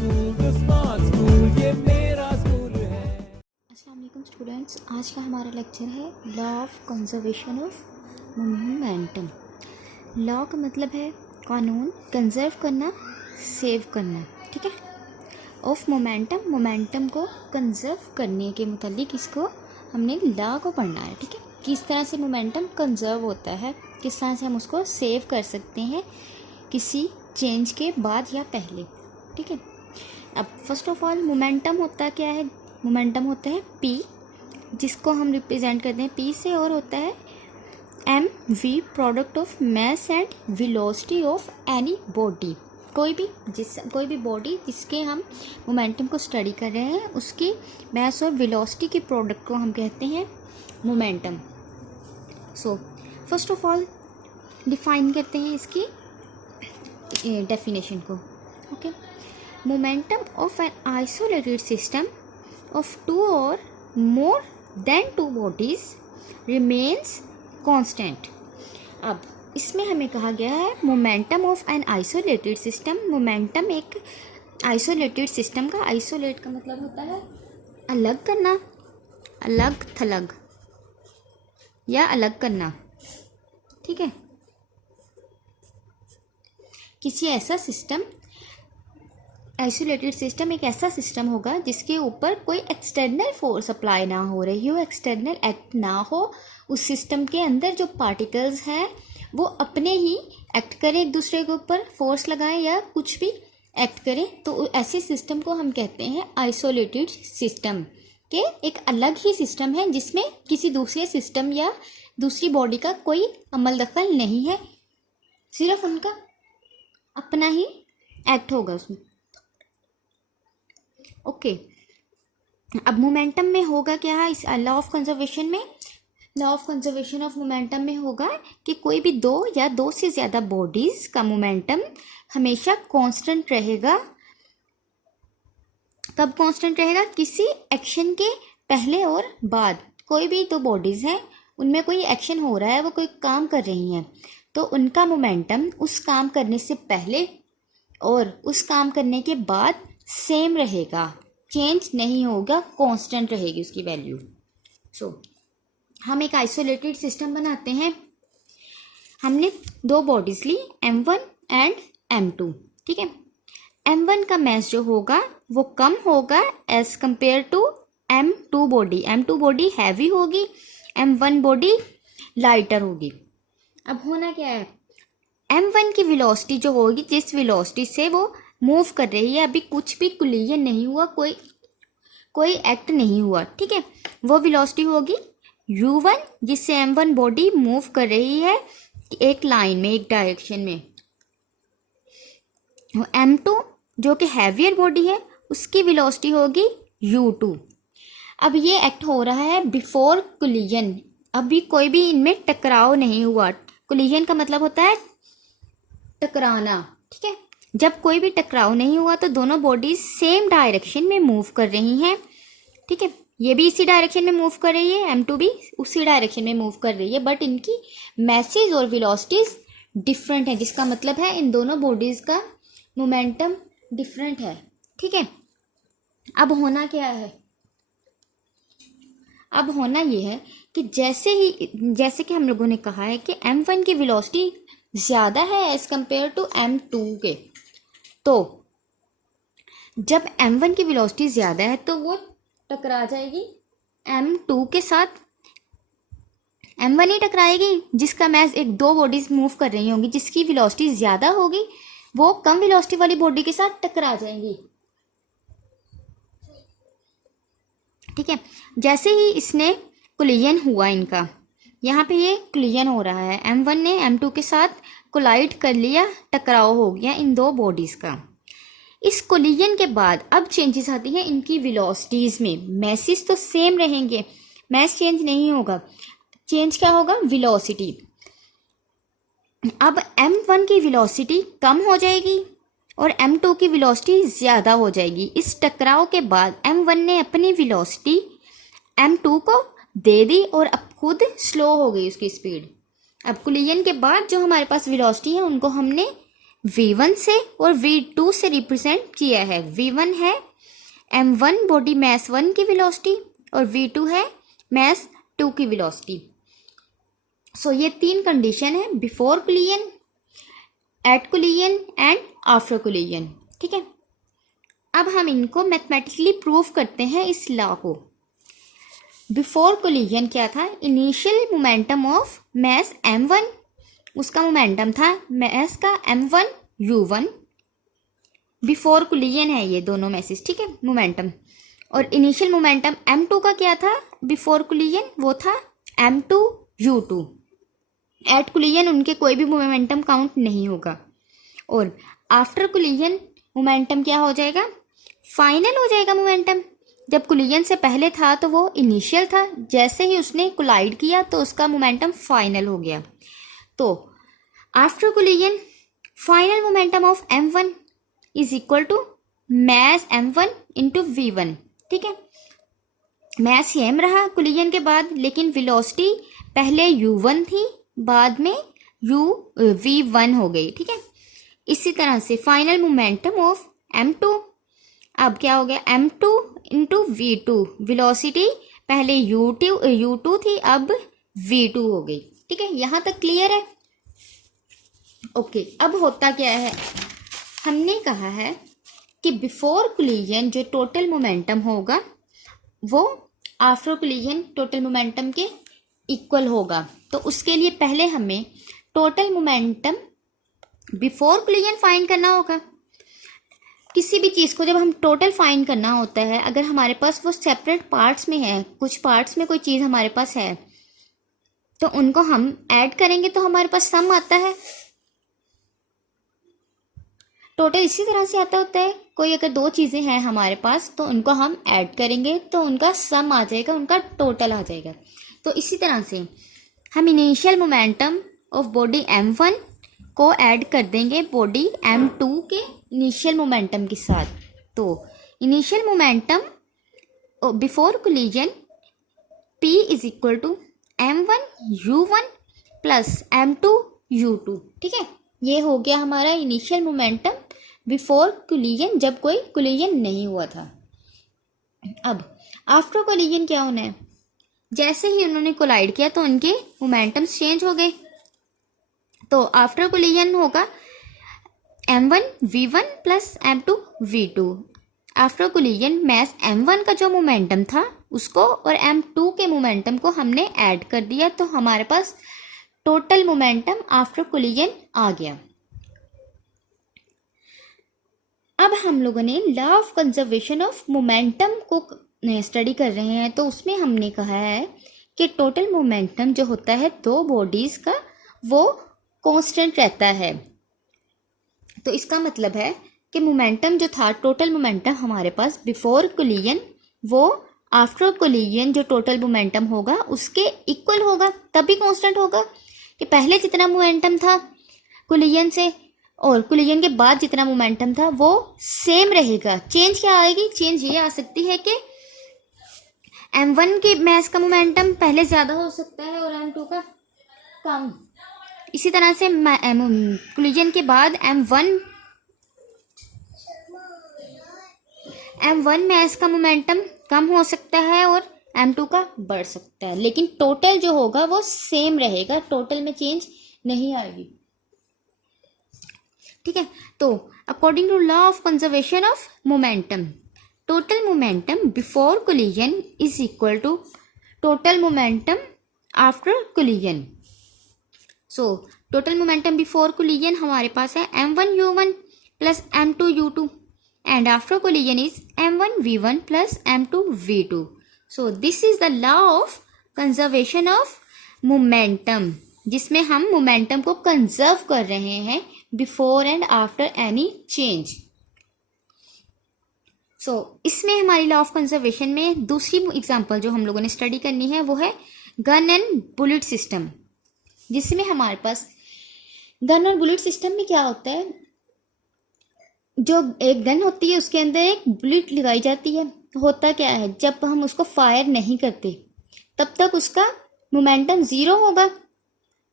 School the smart school, ये मेरा school है। अस्सलाम वालेकुम स्टूडेंट्स, आज का हमारा लेक्चर है law of conservation of momentum. Law का मतलब है कानून, कंजर्व करना, सेव करना, ठीक है। ऑफ मोमेंटम, मोमेंटम को कंजर्व करने के मुतालिक इसको हमने लॉ को पढ़ना है, ठीक है। किस तरह से मोमेंटम कंजर्व होता है, किस तरह से हम उसको सेव कर सकते हैं किसी चेंज के बाद या पहले, ठीक है। अब फर्स्ट ऑफ ऑल मोमेंटम होता क्या है? मोमेंटम होता है पी, जिसको हम रिप्रेजेंट करते हैं पी से, और होता है M V, product of mass and velocity of any body. कोई भी बॉडी जिसके हम मोमेंटम को स्टडी कर रहे हैं, उसकी मास और वेलोसिटी के प्रोडक्ट को हम कहते हैं momentum. So first of all define करते हैं इसकी डेफिनेशन को, okay. Momentum of an isolated system of two or more than two bodies remains constant। अब इसमें हमें कहा गया है momentum of an isolated system. Momentum एक आइसोलेटेड सिस्टम का, आइसोलेट का मतलब होता है अलग करना, अलग थलग या अलग करना, ठीक है। किसी ऐसा सिस्टम, आइसोलेटेड सिस्टम एक ऐसा सिस्टम होगा जिसके ऊपर कोई एक्सटर्नल फोर्स अप्लाई ना हो रही हो, एक्सटर्नल एक्ट ना हो। उस सिस्टम के अंदर जो पार्टिकल्स हैं वो अपने ही एक्ट करें, एक दूसरे के ऊपर फोर्स लगाएं या कुछ भी एक्ट करें, तो ऐसे सिस्टम को हम कहते हैं आइसोलेटेड सिस्टम। के एक अलग ही सिस्टम है जिसमें किसी दूसरे सिस्टम या दूसरी बॉडी का कोई अमल दखल नहीं है, सिर्फ उनका अपना ही एक्ट होगा उसमें, ओके। अब मोमेंटम में होगा क्या है इस लॉ ऑफ कंजर्वेशन में? Law of conservation of momentum में होगा कि कोई भी दो या दो से ज़्यादा बॉडीज़ का मोमेंटम हमेशा कांस्टेंट रहेगा। कब कांस्टेंट रहेगा? किसी एक्शन के पहले और बाद। कोई भी दो बॉडीज़ हैं, उनमें कोई एक्शन हो रहा है, वो कोई काम कर रही हैं, तो उनका मोमेंटम उस काम करने से पहले और उस काम करने के बाद सेम रहेगा, चेंज नहीं होगा, कांस्टेंट रहेगी उसकी वैल्यू। सो हम एक आइसोलेटेड सिस्टम बनाते हैं। हमने दो bodies Lee, M1 and M2, ठीक है। M1 का मास जो होगा वो कम होगा as compare to M2 body. M2 body heavy होगी, M1 बॉडी लाइटर होगी। अब होना क्या है, M1 की वेलोसिटी जो होगी, जिस वेलोसिटी से वो मूव कर रही है, अभी कुछ भी कोलिजन नहीं हुआ, कोई एक्ट नहीं हुआ, ठीक है, वो वेलोसिटी होगी u1, जिससे M1 बॉडी मूव कर रही है एक लाइन में, एक डायरेक्शन में। M2 जो कि हैवियर बॉडी है, उसकी वेलोसिटी होगी u2। अब ये एक्ट हो रहा है बिफोर कोलिजन, अभी कोई भी इनमें टकराव नहीं हुआ। कोलिजन का मतलब होता है टकराना, ठीक है। जब कोई भी टकराव नहीं हुआ तो दोनों बॉडीज सेम डायरेक्शन में मूव कर रही हैं, ठीक है। ये भी इसी डायरेक्शन में मूव कर रही है, M2 भी उसी डायरेक्शन में मूव कर रही है, बट इनकी मैसेज और वेलोसिटीज डिफरेंट है, जिसका मतलब है इन दोनों बॉडीज का मोमेंटम डिफरेंट है, ठीक है। अब होना क्या है? अब होना ये है कि जैसे कि हम लोगों ने कहा है कि M1 की वेलोसिटी ज़्यादा है एज कंपेयर टू M2 के, तो जब M1 की वेलोसिटी ज़्यादा है तो वो टकरा जाएगी M2 के साथ। M1 ही टकराएगी, जिसका मैस एक दो बॉडीज मूव कर रही होंगी, जिसकी वेलोसिटी ज़्यादा होगी वो कम वेलोसिटी वाली बॉडी के साथ टकरा जाएंगी, ठीक है। जैसे ही इसने कोलिजन हुआ इनका, यहाँ पे ये कोलिजन हो रहा है, M1 ने M2 के साथ कोलाइड कर लिया, टकराव हो गया इन दो बॉडीज़ का। इस कोलिजन के बाद अब चेंजेस आती हैं इनकी वेलोसिटीज़ में। मैसेज तो सेम रहेंगे, मैस चेंज नहीं होगा, चेंज क्या होगा? वेलोसिटी। अब M1 की वेलोसिटी कम हो जाएगी और M2 की वेलोसिटी ज़्यादा हो जाएगी। इस टकराव के बाद M1 ने अपनी वेलोसिटी M2 को दे दी और अब खुद स्लो हो गई उसकी स्पीड। अब कोलिजन के बाद जो हमारे पास वेलोसिटी है उनको हमने v1 से और v2 से रिप्रेजेंट किया है। v1 है m1 बॉडी मास 1 की वेलोसिटी और v2 है मास 2 की वेलोसिटी। सो ये तीन कंडीशन है, before collision, at collision and after collision. ठीक है, अब हम इनको मैथमेटिकली प्रूव करते हैं इस लॉ को। बिफोर कोलिजन क्या था, initial momentum of mass m1, उसका मोमेंटम था मास का m1 u1। बिफोर कोलिजन है ये दोनों मैसेज, ठीक है, मोमेंटम। और इनिशियल मोमेंटम m2 का क्या था बिफोर कोलिजन, वो था m2 u2। एट कोलिजन उनके कोई भी मोमेंटम काउंट नहीं होगा। और आफ्टर कोलिजन मोमेंटम क्या हो जाएगा, फाइनल हो जाएगा मोमेंटम। जब कोलिजन से पहले था तो वो इनिशियल था, जैसे ही उसने कोलाइड किया तो उसका मोमेंटम फाइनल हो गया। तो after collision final momentum of m1 is equal to mass m1 into v1। ठीक है, मास सेम रहा कोलिजन के बाद, लेकिन वेलोसिटी पहले u1 थी, बाद में v1 हो गई। ठीक है, इसी तरह से फाइनल मोमेंटम ऑफ m2 अब क्या हो गया, m2 इंटू v2। वेलोसिटी पहले u2 थी, अब v2 हो गई। ठीक है, यहाँ तक क्लियर है? ओके, अब होता क्या है, हमने कहा है कि बिफोर कोलिजन जो टोटल मोमेंटम होगा वो आफ्टर कोलिजन टोटल मोमेंटम के इक्वल होगा। तो उसके लिए पहले हमें total momentum before collision find करना होगा। किसी भी चीज़ को जब हम टोटल फाइंड करना होता है, अगर हमारे पास वो सेपरेट पार्ट्स में है, कुछ पार्ट्स में कोई चीज़ हमारे पास है, तो उनको हम ऐड करेंगे तो हमारे पास सम आता है। टोटल इसी तरह से आता होता है, कोई अगर दो चीज़ें हैं हमारे पास तो उनको हम ऐड करेंगे तो उनका सम आ जाएगा, उनका टोटल आ जाएगा। तो इसी तरह से हम initial momentum of body m1 को ऐड कर देंगे बॉडी m2 के इनिशियल मोमेंटम के साथ। तो initial momentum before collision p is equal to m1 u1 plus m2 u2। ठीक है, ये हो गया हमारा इनिशियल मोमेंटम बिफोर कोलिजन, जब कोई कोलिजन नहीं हुआ था। अब आफ्टर कोलिजन क्या होना है, जैसे ही उन्होंने कोलाइड किया तो उनके मोमेंटम्स चेंज हो गए। तो आफ्टर कोलिजन होगा m1 v1 plus m2 v2। After collision मास m1 का जो मोमेंटम था उसको और m2 के मोमेंटम को हमने ऐड कर दिया, तो हमारे पास टोटल मोमेंटम आफ्टर कोलिजन आ गया। अब हम लोगों ने law of conservation of momentum को स्टडी कर रहे हैं, तो उसमें हमने कहा है कि टोटल मोमेंटम जो होता है दो बॉडीज का वो कांस्टेंट रहता है। तो इसका मतलब है कि मोमेंटम जो था, टोटल मोमेंटम हमारे पास बिफोर कोलिजन, वो आफ्टर कोलिजन जो टोटल मोमेंटम होगा उसके इक्वल होगा, तभी कांस्टेंट होगा। कि पहले जितना मोमेंटम था कोलिजन से और कोलिजन के बाद जितना मोमेंटम था वो सेम रहेगा। चेंज क्या आएगी, चेंज ये आ सकती है कि m1 के मास का मोमेंटम पहले ज़्यादा हो सकता है और m2 का कम। इसी तरह से कोलिजन के बाद m1 मास का मोमेंटम कम हो सकता है और m2 का बढ़ सकता है, लेकिन टोटल जो होगा वो सेम रहेगा, टोटल में चेंज नहीं आएगी। ठीक है, तो according to law of conservation of momentum, total momentum before collision is equal to total momentum after collision. So total momentum before collision हमारे पास है m1 u1 plus m2 u2 and after collision is m1 v1 plus m2 v2। So this is the law of conservation of momentum, जिसमें हम momentum को conserve कर रहे हैं before and after any change. So इसमें हमारी law of conservation में दूसरी एग्जांपल जो हम लोगों ने स्टडी करनी है वो है गन एंड बुलेट सिस्टम, जिसमें हमारे पास गन और बुलेट सिस्टम में क्या होता है, जो एक गन होती है उसके अंदर एक बुलेट लगाई जाती है। होता क्या है, जब हम उसको फायर नहीं करते तब तक उसका मोमेंटम ज़ीरो होगा,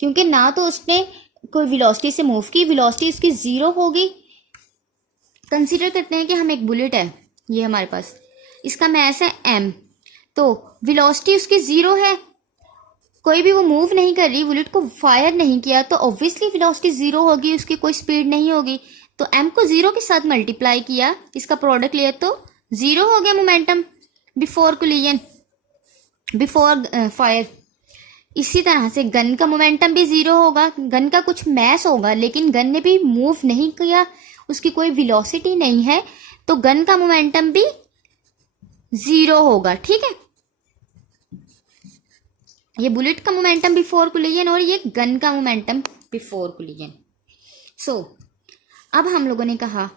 क्योंकि ना तो उसने कोई वेलोसिटी से मूव की, वेलोसिटी उसकी ज़ीरो होगी। कंसीडर करते हैं कि हम एक बुलेट है, ये हमारे पास, इसका मैस है m, तो वेलोसिटी उसकी ज़ीरो है, कोई भी वो मूव नहीं कर रही, बुलेट को फायर नहीं किया, तो ऑब्वियसली वेलोसिटी ज़ीरो होगी, उसकी कोई स्पीड नहीं होगी। तो m को ज़ीरो के साथ मल्टीप्लाई किया, इसका प्रोडक्ट लिया तो ज़ीरो हो गया momentum before collision, before fire. इसी तरह से गन का मोमेंटम भी ज़ीरो होगा, गन का कुछ मैस होगा लेकिन गन ने भी मूव नहीं किया, उसकी कोई वेलोसिटी नहीं है, तो गन का मोमेंटम भी ज़ीरो होगा। ठीक है, ये बुलेट का मोमेंटम बिफोर कोलिजन और ये गन का मोमेंटम बिफोर कोलिजन। सो अब हम लोगों ने कहा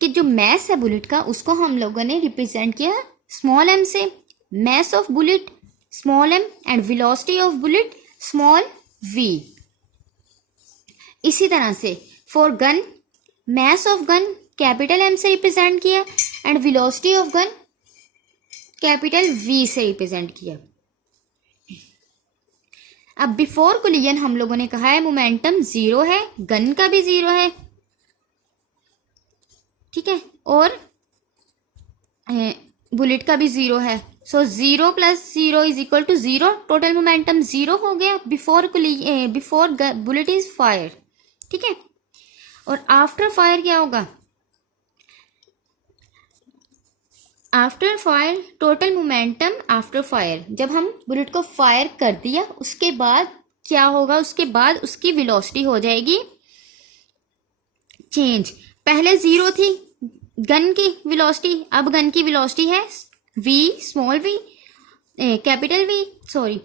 कि जो मैस है बुलेट का, उसको हम लोगों ने रिप्रेजेंट किया स्मॉल m से, mass of bullet small m and velocity of bullet small v। इसी तरह से for gun, mass of gun capital M से रिप्रेजेंट किया and velocity of gun capital V से रिप्रेजेंट किया। अब बिफोर कोलिजन हम लोगों ने कहा है मोमेंटम ज़ीरो है, गन का भी ज़ीरो है, ठीक है, और बुलेट का भी ज़ीरो है। So zero plus zero is equal to zero, total momentum zero हो गया बिफोर बुलेट इज फायर। ठीक है, और आफ्टर फायर क्या होगा, after fire total momentum after fire, जब हम बुलेट को फायर कर दिया उसके बाद क्या होगा, उसके बाद उसकी वेलोसिटी हो जाएगी चेंज। पहले ज़ीरो थी गन की वेलोसिटी, अब गन की वेलोसिटी है v small v capital V sorry,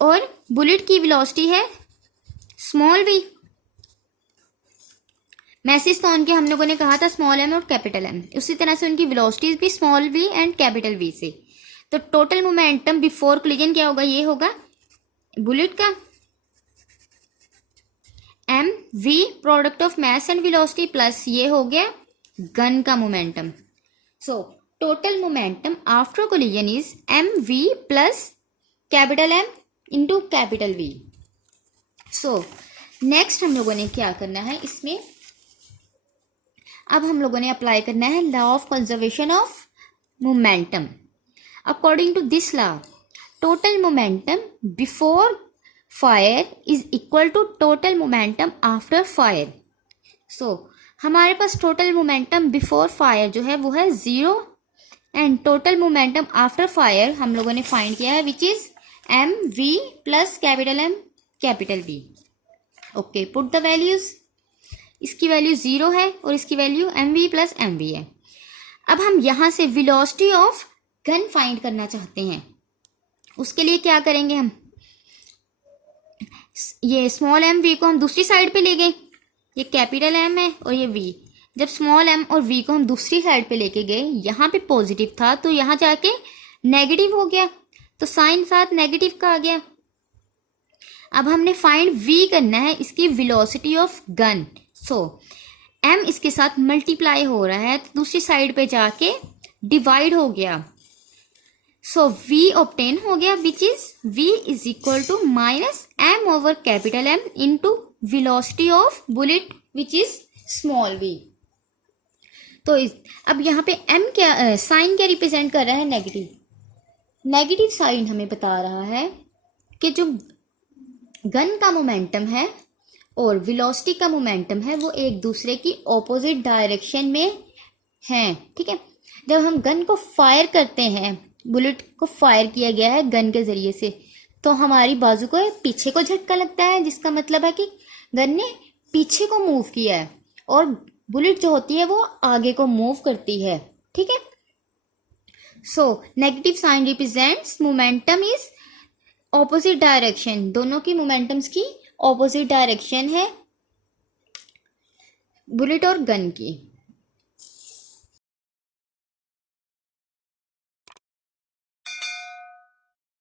और बुलेट की वेलोसिटी है स्मॉल v। मैसेज तो उनके हम लोगों ने कहा था स्मॉल m और कैपिटल M, उसी तरह से उनकी वेलोसिटीज भी small v and capital V से। तो टोटल मोमेंटम बिफोर कोलिजन क्या होगा, ये होगा बुलेट का m v product of mass and velocity plus ये हो गया गन का momentum. So total momentum after collision is m v plus capital M into capital V। So next हम लोगों ने क्या करना है इसमें, अब हम लोगों ने अप्लाई करना है law of conservation of momentum. According to this law total momentum before fire is equal to total momentum after fire. So हमारे पास टोटल मोमेंटम बिफोर फायर जो है वो है zero and total momentum after fire हम लोगों ने find किया है which is m v plus capital M capital V। Okay, put the values, इसकी वैल्यू ज़ीरो है और इसकी value M V plus M we है। अब हम यहाँ से वेलोसिटी ऑफ गन फाइंड करना चाहते हैं, उसके लिए क्या करेंगे, हम ये स्मॉल m v को हम दूसरी साइड पे ले गए, ये कैपिटल M है और ये v, जब स्मॉल m और v को हम दूसरी साइड पे लेके गए, यहाँ पे पॉजिटिव था तो यहाँ जाके नेगेटिव हो गया, तो साइन साथ नेगेटिव का आ गया। अब हमने फाइंड v करना है इसकी velocity of gun. So m इसके साथ मल्टीप्लाई हो रहा है तो दूसरी साइड पे जाके डिवाइड हो गया, सो v ऑब्टेन हो गया which is v is equal to minus m over capital M into velocity of bullet which is small v। तो अब यहाँ पे m क्या साइन क्या रिप्रेजेंट कर रहा है, नेगेटिव, नेगेटिव साइन हमें बता रहा है कि जो गन का मोमेंटम है और वेलोसिटी का मोमेंटम है वो एक दूसरे की ऑपोजिट डायरेक्शन में हैं। ठीक है, जब हम गन को फायर करते हैं, बुलेट को फायर किया गया है गन के ज़रिए से, तो हमारी बाजू को पीछे को झटका लगता है, जिसका मतलब है कि गन ने पीछे को मूव किया है और बुलेट जो होती है वो आगे को मूव करती है। ठीक है, so negative sign represents momentum is opposite direction, दोनों की मोमेंटम्स की ऑपोजिट डायरेक्शन है बुलेट और गन की।